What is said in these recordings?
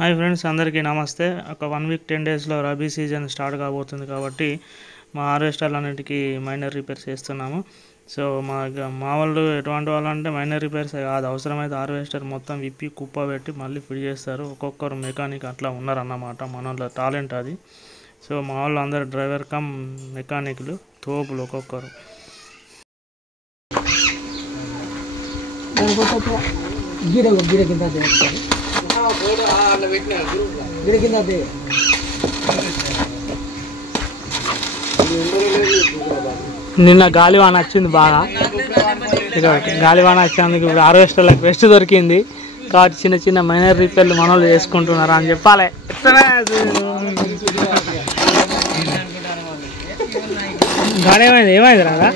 Hi friends, అందరికీ నమస్తే. ఒక 1 వీక్ 10 డేస్లో రబీ సీజన్ స్టార్ట్ కాబోతుంది కాబట్టి మా హార్వెస్టర్లన్నిటికీ మైనర్ రిపేర్స్ చేస్తున్నాము. సో మా వాళ్ళు ఎటువంటి వాళ్ళు అంటే మైనర్ రిపేర్స్ కాదు, అవసరమైతే హార్వెస్టర్ మొత్తం విప్పి కుప్ప పెట్టి మళ్ళీ ఫిట్ చేస్తారు. ఒక్కొక్కరు మెకానిక్ అట్లా ఉన్నారన్నమాట, మన వాళ్ళ టాలెంట్ అది. సో మా వాళ్ళు అందరు డ్రైవర్ కమ్ మెకానిక్లు, తోపులు ఒక్కొక్కరు. నిన్న గాలివాన వచ్చింది బాగా, గాలివాన వచ్చినందుకు హార్వెస్టర్లకు రెస్ట్ దొరికింది కాబట్టి చిన్న చిన్న మైనర్ రిపేర్లు మన వాళ్ళు చేసుకుంటున్నారు అని చెప్పాలి. గాలి ఏమైంది రాదా?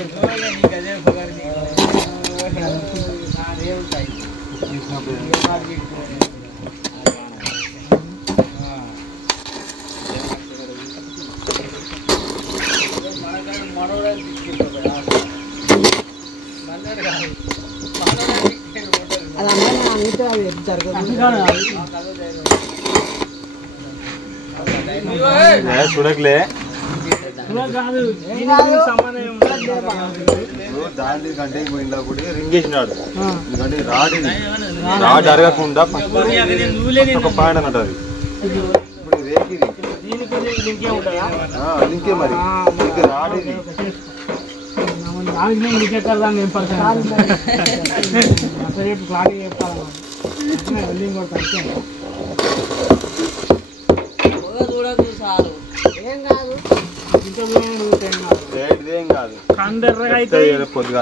చూడకలే దాని గంటకి పోయిందా కూడా రింగ్ వేసినాడు. ఎందుకంటే రాడ్ అరగకుండా ఒక పాయింట్ అన్నట్టు అది. ఇప్పుడు రేకిది లింకే, మరి రాడ్ ఇది ఏం కాదు, పొద్దుగా